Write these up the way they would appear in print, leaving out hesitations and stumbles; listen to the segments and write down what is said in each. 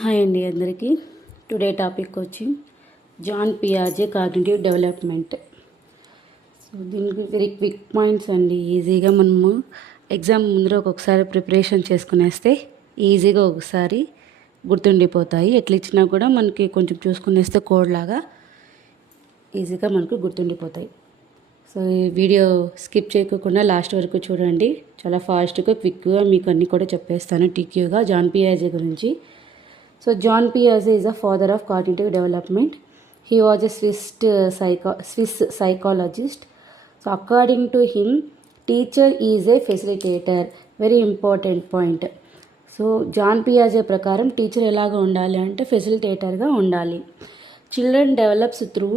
Hi అండి అందరికీ. Today topic వచ్చి జాన్ పియాజే కాగ్నిటివ్ డెవలప్మెంట్. సో దీనికి వెరీ క్విక్ పాయింట్స్ అండి. ఈజీగా మనము ఎగ్జామ్ ముందర ఒక్కొక్కసారి ప్రిపరేషన్ చేసుకునేస్తే ఈజీగా ఒకసారి గుర్తుండిపోతాయి. ఎట్లా ఇచ్చినా కూడా మనకి కొంచెం చూసుకునేస్తే కోడ్ లాగా ఈజీగా మనకు గుర్తుండిపోతాయి. సో ఈ వీడియో స్కిప్ చేయకుండా లాస్ట్ వరకు చూడండి. చాలా ఫాస్ట్గా క్విక్గా మీకు అన్నీ కూడా చెప్పేస్తాను టీక్యూగా జాన్ పియాజే గురించి. So John Piaget is the father of cognitive development. He was a Swiss psychologist. So according to him, teacher is a facilitator. Very important point. So John పియాజే ప్రకారం టీచర్ ఎలాగా ఉండాలి అంటే ఫెసిలిటేటర్గా ఉండాలి. Children develops through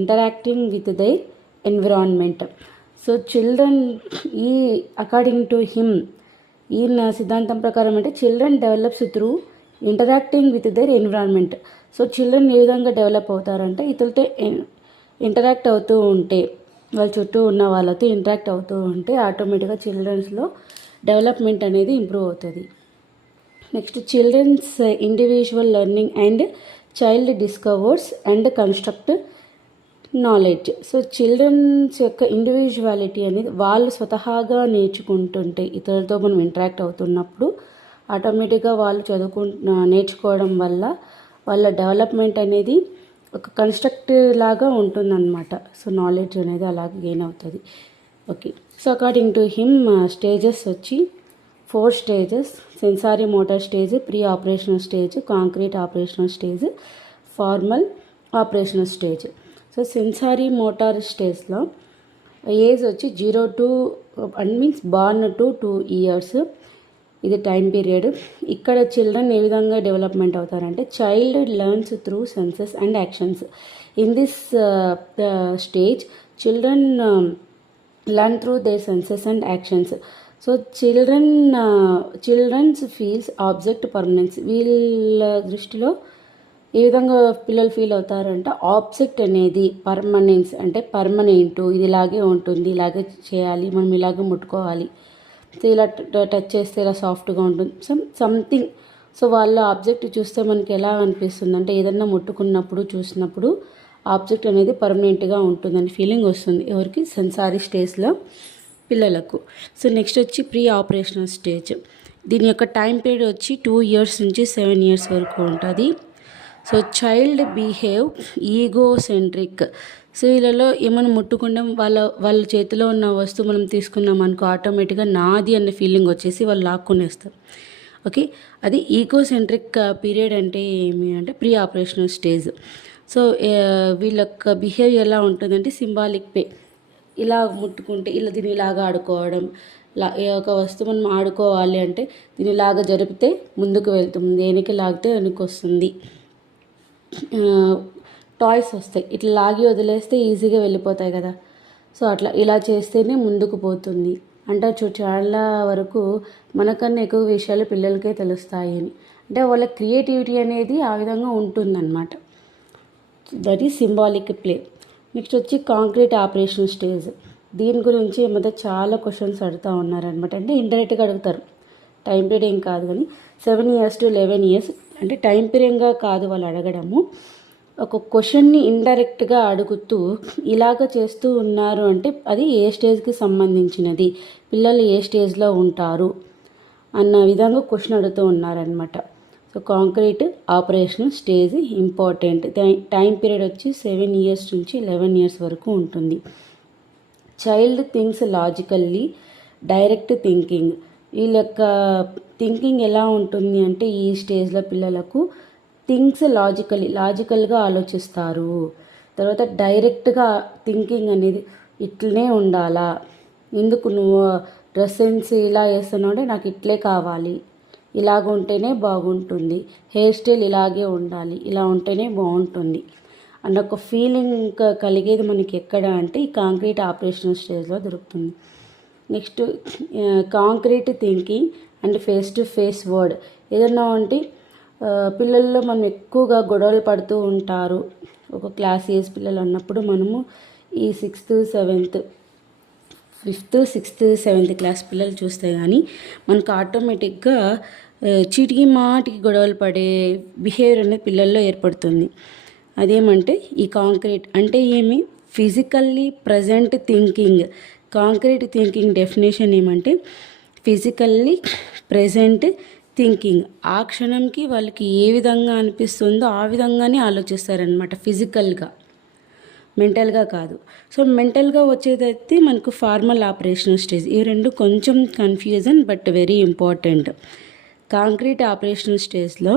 interacting with their environment. So children according to him ఈయన సిద్ధాంతం ప్రకారం అంటే children develops through interacting with their environment. So children ఏ విధంగా డెవలప్ అవుతారంటే ఇతరులతో ఇంటరాక్ట్ అవుతూ ఉంటే, వాళ్ళ చుట్టూ ఉన్న వాళ్ళతో ఇంటరాక్ట్ అవుతూ ఉంటే ఆటోమేటిక్గా చిల్డ్రన్స్లో డెవలప్మెంట్ అనేది ఇంప్రూవ్ అవుతుంది. Next childrens individual learning and child discovers and construct knowledge. So childrens యొక్క ఇండివిజువాలిటీ అనేది వాళ్ళు స్వతహాగా నేర్చుకుంటుంటే, ఇతరులతో మనం ఇంటరాక్ట్ అవుతున్నప్పుడు ఆటోమేటిక్గా వాళ్ళు నేర్చుకోవడం వల్ల వాళ్ళ డెవలప్మెంట్ అనేది ఒక కన్స్ట్రక్ట్ లాగా ఉంటుందన్నమాట. సో నాలెడ్జ్ అనేది అలాగే గెయిన్ అవుతుంది. Okay, so according to him stages వచ్చి 4 stages: sensory motor stage, pre operational stage, concrete operational stage, formal operational stage. So sensory motor స్టేజ్లో ఏజ్ వచ్చి 0 to means born to 2 years. ఇది time period. ఇక్కడ children ఏ విధంగా development అవుతారంటే child learns through senses and actions. In this stage children learn through their senses and actions. So childrens feels object permanence. వీళ్ళ దృష్టిలో ఏ విధంగా పిల్లలు ఫీల్ అవుతారంటే ఆబ్జెక్ట్ అనేది పర్మనెన్స్ అంటే పర్మనెంట్, ఇది ఇలాగే ఉంటుంది, ఇలాగే చేయాలి, మనం ఇలాగే ముట్టుకోవాలి, సో ఇలా టచ్ చేస్తే ఇలా సాఫ్ట్గా ఉంటుంది, సంథింగ్. సో వాళ్ళ ఆబ్జెక్ట్ చూస్తే మనకి ఎలా అనిపిస్తుంది అంటే ఏదన్నా ముట్టుకున్నప్పుడు చూసినప్పుడు ఆబ్జెక్ట్ అనేది పర్మనెంట్గా ఉంటుందని ఫీలింగ్ వస్తుంది ఎవరికి? సెన్సారీ స్టేజ్లో పిల్లలకు. సో నెక్స్ట్ వచ్చి ప్రీ ఆపరేషనల్ స్టేజ్. దీని యొక్క టైం పీరియడ్ వచ్చి 2 years నుంచి 7 years వరకు ఉంటుంది. So child behave egocentric. So వీళ్ళలో ఏమైనా ముట్టుకుంటాం, వాళ్ళ చేతిలో ఉన్న వస్తువు మనం తీసుకున్నాం అనుకో ఆటోమేటిక్గా నాది అనే ఫీలింగ్ వచ్చేసి వాళ్ళు లాక్కునేస్తారు. ఓకే, అది ఈగోసెంట్రిక్ పీరియడ్ అంటే ఏమి అంటే ప్రీ ఆపరేషనల్ స్టేజ్. సో వీళ్ళ యొక్క బిహేవియర్ ఎలా ఉంటుందంటే సింబాలిక్ పే. ఇలా ముట్టుకుంటే ఇలా దీన్ని ఇలాగా ఆడుకోవడం, ఒక వస్తువు మనం ఆడుకోవాలి అంటే దీన్ని ఇలాగా జరిపితే ముందుకు వెళ్తుంది, దేనికి లాగితే వెనక్కి వస్తుంది. టాయ్స్ వస్తాయి, ఇట్లా లాగి వదిలేస్తే ఈజీగా వెళ్ళిపోతాయి కదా. సో అట్లా ఇలా చేస్తేనే ముందుకు పోతుంది అంటారు. చాలా వరకు మనకన్నా ఎక్కువ విషయాలు పిల్లలకే తెలుస్తాయి అని అంటే వాళ్ళ క్రియేటివిటీ అనేది ఆ విధంగా ఉంటుందన్నమాట. That is symbolic play. Next వచ్చి కాంక్రీట్ ఆపరేషన్ స్టేజ్. దీని గురించి మధ్య చాలా క్వశ్చన్స్ అడుగుతూ ఉన్నారనమాట. అంటే ఇండైరెక్ట్గా అడుగుతారు, టైం పీరియడ్ ఏం కాదు కానీ 7 years to 11 years అంటే టైం పీరియడ్గా కాదు వాళ్ళు అడగడము, ఒక క్వశ్చన్ని ఇండైరెక్ట్గా అడుగుతూ ఇలాగ చేస్తూ ఉన్నారు అంటే అది ఏ స్టేజ్కి సంబంధించినది, పిల్లలు ఏ స్టేజ్లో ఉంటారు అన్న విధంగా క్వశ్చన్ అడుగుతూ ఉన్నారనమాట. So concrete operation stage important. Time period వచ్చి 7 years నుంచి 11 years వరకు ఉంటుంది. Child thinks logically, direct thinking. వీళ్ళ యొక్క థింకింగ్ ఎలా ఉంటుంది అంటే ఈ స్టేజ్లో పిల్లలకు థింగ్స్ లాజికల్గా ఆలోచిస్తారు. తర్వాత డైరెక్ట్గా థింకింగ్ అనేది ఇట్లనే ఉండాలా, ఎందుకు నువ్వు డ్రెస్ సెన్స్ ఇలా వేస్తున్నావు అంటే నాకు ఇట్లే కావాలి, ఇలాగ ఉంటేనే బాగుంటుంది, హెయిర్ స్టైల్ ఇలాగే ఉండాలి, ఇలా ఉంటేనే బాగుంటుంది అన్న ఒక ఫీలింగ్ కలిగేది మనకి ఎక్కడ అంటే ఈ కాంక్రీట్ ఆపరేషనల్ స్టేజ్లో దొరుకుతుంది. Next concrete thinking and face to face word. ఏదన్నా అంటే పిల్లల్లో మనం ఎక్కువగా గొడవలు పడుతూ ఉంటారు. ఒక క్లాస్ ఏజ్ పిల్లలు అన్నప్పుడు మనము ఈ 6th, 7th, 5th, 6th, 7th class పిల్లలు చూస్తే కానీ మనకు ఆటోమేటిక్గా చీటికి మాటికి గొడవలు పడే బిహేవియర్ అనేది పిల్లల్లో ఏర్పడుతుంది. అదేమంటే ఈ కాంక్రీట్ అంటే ఏమి, physically present thinking. Concrete thinking definition ఏమంటే ఫిజికల్లీ ప్రజెంట్ థింకింగ్. ఆ క్షణంకి వాళ్ళకి ఏ విధంగా అనిపిస్తుందో ఆ విధంగానే ఆలోచిస్తారనమాట, ఫిజికల్గా, మెంటల్గా కాదు. సో మెంటల్గా వచ్చేదైతే మనకు ఫార్మల్ ఆపరేషనల్ స్టేజ్. ఈ రెండు కొంచెం confusion but very important. Concrete operational స్టేజ్లో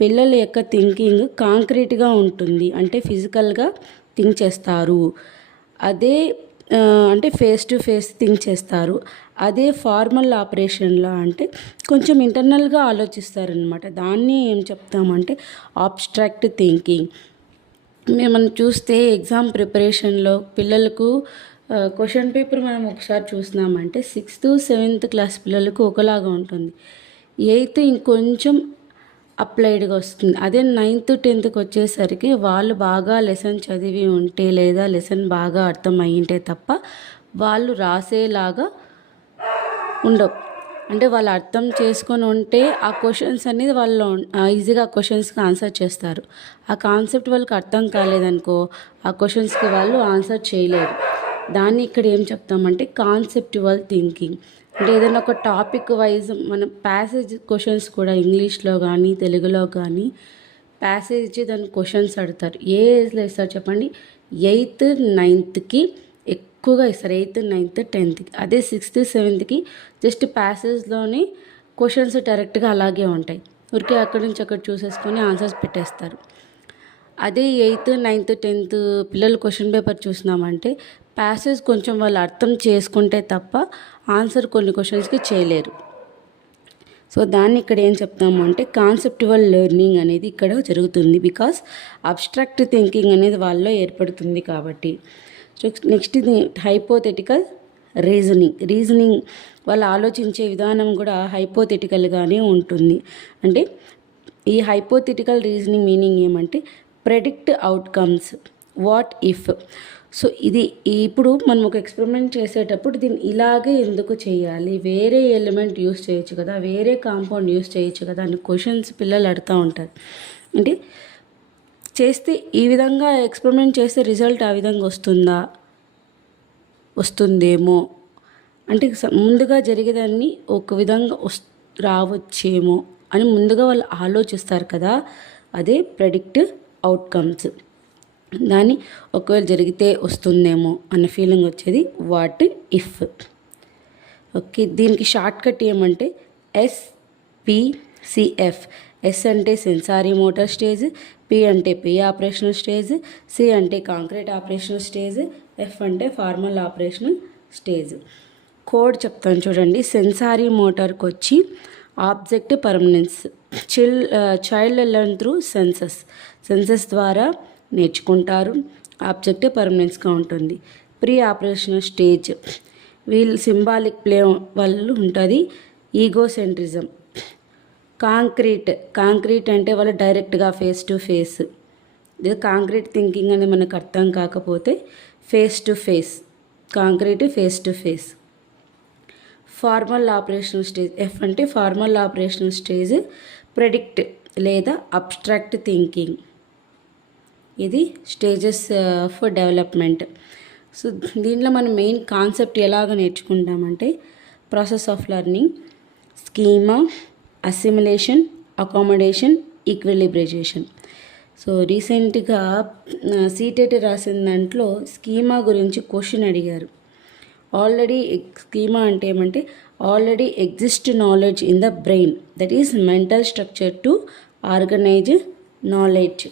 పిల్లల యొక్క థింకింగ్ కాంక్రీట్గా ఉంటుంది, అంటే ఫిజికల్గా థింక్ చేస్తారు. అదే అంటే ఫేస్ టు ఫేస్ థింక్ చేస్తారు. అదే ఫార్మల్ ఆపరేషన్లో అంటే కొంచెం ఇంటర్నల్గా ఆలోచిస్తారనమాట. దాన్ని ఏం చెప్తామంటే ఆబ్స్ట్రాక్ట్ థింకింగ్. మనం చూస్తే ఎగ్జామ్ ప్రిపరేషన్లో పిల్లలకు క్వశ్చన్ పేపర్ మనం ఒకసారి చూసినామంటే 6th 7th క్లాస్ పిల్లలకు ఒకలాగా ఉంటుంది. 8th ఇంకొంచెం అప్లైడ్గా వస్తుంది. అదే 9th 10th వచ్చేసరికి వాళ్ళు బాగా లెసన్ చదివి ఉంటే లేదా లెసన్ బాగా అర్థం అయ్యింటే తప్ప వాళ్ళు రాసేలాగా ఉండవు. అంటే వాళ్ళు అర్థం చేసుకొని ఉంటే ఆ క్వశ్చన్స్ అనేది వాళ్ళు ఈజీగా ఆ క్వశ్చన్స్కి ఆన్సర్ చేస్తారు. ఆ కాన్సెప్ట్ వాళ్ళకి అర్థం కాలేదనుకో ఆ క్వశ్చన్స్కి వాళ్ళు ఆన్సర్ చేయలేరు. దాన్ని ఇక్కడ ఏం చెప్తామంటే కాన్సెప్టువల్ థింకింగ్. అంటే ఏదైనా ఒక టాపిక్ వైజ్ మనం ప్యాసేజ్ క్వశ్చన్స్ కూడా ఇంగ్లీష్లో కానీ తెలుగులో కానీ ప్యాసేజ్ ఇచ్చి దాన్ని క్వశ్చన్స్ అడుగుతారు. ఏ ఏజ్లో ఇస్తారు చెప్పండి? 8th 9thకి ఎక్కువగా ఇస్తారు, 8th 9th 10thకి. అదే 6th 7thకి జస్ట్ ప్యాసేజ్లోని క్వశ్చన్స్ డైరెక్ట్గా అలాగే ఉంటాయి, ఊరికే అక్కడి నుంచి అక్కడ చూసేసుకొని ఆన్సర్స్ పెట్టేస్తారు. అదే 8th 9th 10th పిల్లలు క్వశ్చన్ పేపర్ చూసినామంటే ప్యాసేజ్ కొంచెం వాళ్ళు అర్థం చేసుకుంటే తప్ప ఆన్సర్ కొన్ని క్వశ్చన్స్కి చేయలేరు. సో దాన్ని ఇక్కడ ఏం చెప్తాము అంటే కాన్సెప్టువల్ లెర్నింగ్ అనేది ఇక్కడ జరుగుతుంది, బికాస్ అబ్స్ట్రాక్ట్ థింకింగ్ అనేది వాళ్ళలో ఏర్పడుతుంది కాబట్టి. సో నెక్స్ట్ ఇది హైపోథెటికల్ రీజనింగ్. వాళ్ళు ఆలోచించే విధానం కూడా హైపోథెటికల్గానే ఉంటుంది. అంటే ఈ హైపోథెటికల్ రీజనింగ్ మీనింగ్ ఏమంటే predict outcomes, what if. So ఇది ఇప్పుడు మనం ఒక ఎక్స్పెరిమెంట్ చేసేటప్పుడు దీన్ని ఇలాగే ఎందుకు చేయాలి, వేరే ఎలిమెంట్ యూస్ చేయొచ్చు కదా, వేరే కాంపౌండ్ యూస్ చేయొచ్చు కదా అని క్వశ్చన్స్ పిల్లలు అడుగుతూ ఉంటారు. అంటే చేస్తే ఈ విధంగా ఎక్స్పెరిమెంట్ చేస్తే రిజల్ట్ ఆ విధంగా వస్తుందేమో, అంటే ముందుగా జరిగేదాన్ని ఒక విధంగా రావచ్చేమో అని ముందుగా వాళ్ళు ఆలోచిస్తారు కదా, అదే ప్రెడిక్ట్ అవుట్కమ్స్. దాన్ని ఒకవేళ జరిగితే వస్తుందేమో అన్న ఫీలింగ్ వచ్చేది వాట్ ఇఫ్. ఓకే, దీనికి షార్ట్ కట్ ఏమంటే SPCF. ఎస్ అంటే సెన్సారీ మోటార్ స్టేజ్, పి అంటే ప్రీ ఆపరేషనల్ స్టేజ్, సి అంటే కాంక్రీట్ ఆపరేషనల్ స్టేజ్, ఎఫ్ అంటే ఫార్మల్ ఆపరేషనల్ స్టేజ్. కోడ్ చెప్తాను చూడండి. సెన్సారీ మోటార్కి వచ్చి object permanence. Child learn through senses ద్వారా నేర్చుకుంటారు. ఆబ్జెక్ట్ పర్మనెన్స్గా ఉంటుంది. ప్రీ ఆపరేషనల్ స్టేజ్ వీళ్ళు సింబాలిక్ ప్లే వాళ్ళు ఉంటుంది. ఈగోసెంట్రిజం. కాంక్రీట్ అంటే వాళ్ళు డైరెక్ట్గా ఫేస్ టు ఫేస్. ఇది కాంక్రీట్ థింకింగ్ అనేది మనకు అర్థం కాకపోతే face to face, concrete face to face. Formal operational stage, F అంటే ఫార్మల్ ఆపరేషనల్ స్టేజ్ ప్రెడిక్ట్ లేదా అబ్స్ట్రాక్ట్ థింకింగ్. ఇది స్టేజెస్ ఆఫ్ డెవలప్మెంట్. సో దీంట్లో మనం మెయిన్ కాన్సెప్ట్ ఎలాగ నేర్చుకుంటామంటే process of learning, schema, assimilation, accommodation, equilibration. So రీసెంట్గా సీటెట్ రాసిన దాంట్లో స్కీమా గురించి క్వశ్చన్ అడిగారు. స్కీమా అంటే ఏమంటే already exist knowledge in the brain, that is mental structure to organize knowledge.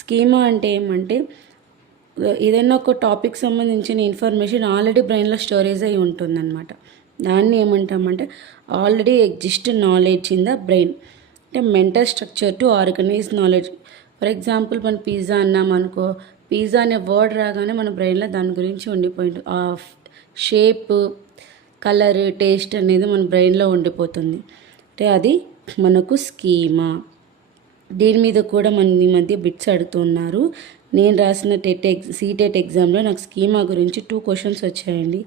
Schema అంటే ఏమంటే ఏదైనా ఒక టాపిక్ సంబంధించిన ఇన్ఫర్మేషన్ ఆల్రెడీ బ్రెయిన్లో స్టోరేజ్ అయి ఉంటుందన్నమాట. దాన్ని ఏమంటామంటే already exist knowledge in the brain, అంటే mental structure to organize knowledge. For example మనం పిజ్జా అన్నాం అనుకో, పిజ్జా అనే వర్డ్ రాగానే మన బ్రెయిన్లో దాని గురించి ఉండిపోయింది. ఆ షేప్, కలర్, టేస్ట్ అనేది మన బ్రెయిన్లో ఉండిపోతుంది. అంటే అది మనకు స్కీమా. దీని మీద కూడా మన ఈ మధ్య బిట్స్ అడుగుతున్నారు. నేను రాసిన సీటెట్ ఎగ్జామ్లో నాకు స్కీమా గురించి 2 క్వశ్చన్స్ వచ్చాయండి.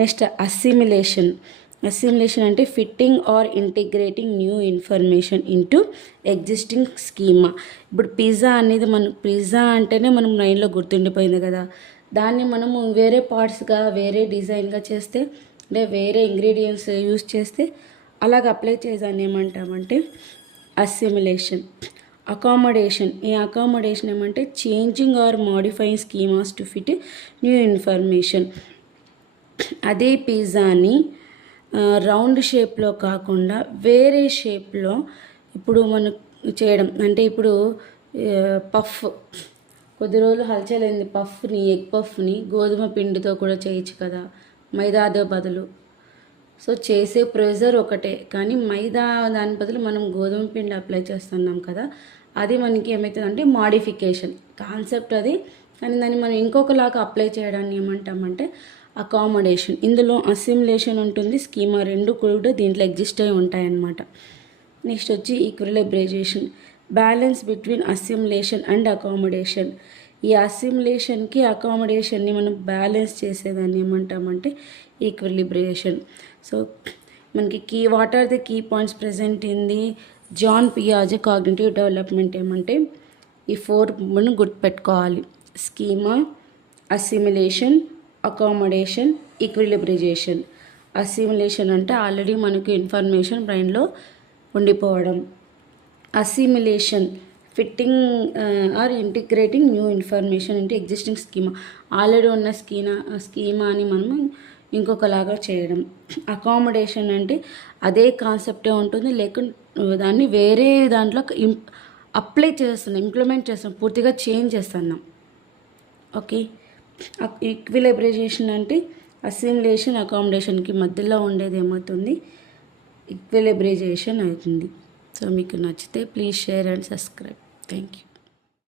నెక్స్ట్ అసిమిలేషన్ అసిమిలేషన్ అంటే fitting or integrating new information into existing schema. ఇప్పుడు పిజ్జా అనేది పిజ్జా అంటేనే మనం మైండ్లో గుర్తుండిపోయింది కదా, దాన్ని మనము వేరే పార్ట్స్గా వేరే డిజైన్గా చేస్తే అంటే వేరే ఇంగ్రీడియంట్స్ యూస్ చేస్తే అలాగ అప్లై చేసేదాన్ని ఏమంటామంటే అసిమిలేషన్. అకామిడేషన్, ఈ అకామిడేషన్ ఏమంటే changing or modifying schemas to fit new information. అదే పిజ్జాని రౌండ్ షేప్లో కాకుండా వేరే షేప్లో ఇప్పుడు మనం చేయడం అంటే ఇప్పుడు పఫ్ కొద్ది రోజులు హల్చలైంది, ఎగ్ పఫ్ని గోధుమ పిండితో కూడా చేయొచ్చు కదా, మైదాతో బదులు. సో చేసే ప్రెజర్ ఒకటే, కానీ మైదా దాని బదులు మనం గోధుమ పిండి అప్లై చేస్తున్నాం కదా, అది మనకి ఏమవుతుందంటే మాడిఫికేషన్ కాన్సెప్ట్ అది, కానీ దాన్ని మనం ఇంకొకలాగా అప్లై చేయడాన్ని ఏమంటామంటే అకామిడేషన్. ఇందులో అసిమిలేషన్ ఉంటుంది, స్కీమా రెండు కూడా దీంట్లో ఎగ్జిస్ట్ అయి ఉంటాయన్నమాట. నెక్స్ట్ వచ్చి equilibration, balance between assimilation and accommodation. ఈ అసిమిలేషన్కి అకామిడేషన్ని మనం బ్యాలెన్స్ చేసేదాన్ని ఏమంటామంటే ఈక్విలిబ్రేషన్. సో మనకి what are the key points present in the John పియాజే కాగ్నిటివ్ డెవలప్మెంట్ ఏమంటే ఈ 4 మనం గుర్తుపెట్టుకోవాలి: schema, assimilation, accommodation, equilibration. Assimilation అంటే ఆల్రెడీ మనకు ఇన్ఫర్మేషన్ బ్రెయిన్లో ఉండిపోవడం. Assimilation fitting or integrating new information into existing schema, already ఉన్న స్కీమాని మనం ఇంకొకలాగా చేయడం. అకామిడేషన్ అంటే అదే కాన్సెప్టే ఉంటుంది, లేకుంటే దాన్ని వేరే దాంట్లో అప్లై చేస్తున్నాం, ఇంప్లిమెంట్ చేస్తున్నాం, పూర్తిగా చేంజ్ చేస్తున్నాం. ఓకే. ఈక్విలిబ్రైజేషన్ అంటే అసిమిలేషన్ అకామిడేషన్కి మధ్యలో ఉండేది ఏమవుతుంది, ఈక్విలిబ్రైజేషన్ అవుతుంది. సో మీకు నచ్చితే please share and subscribe. Thank you.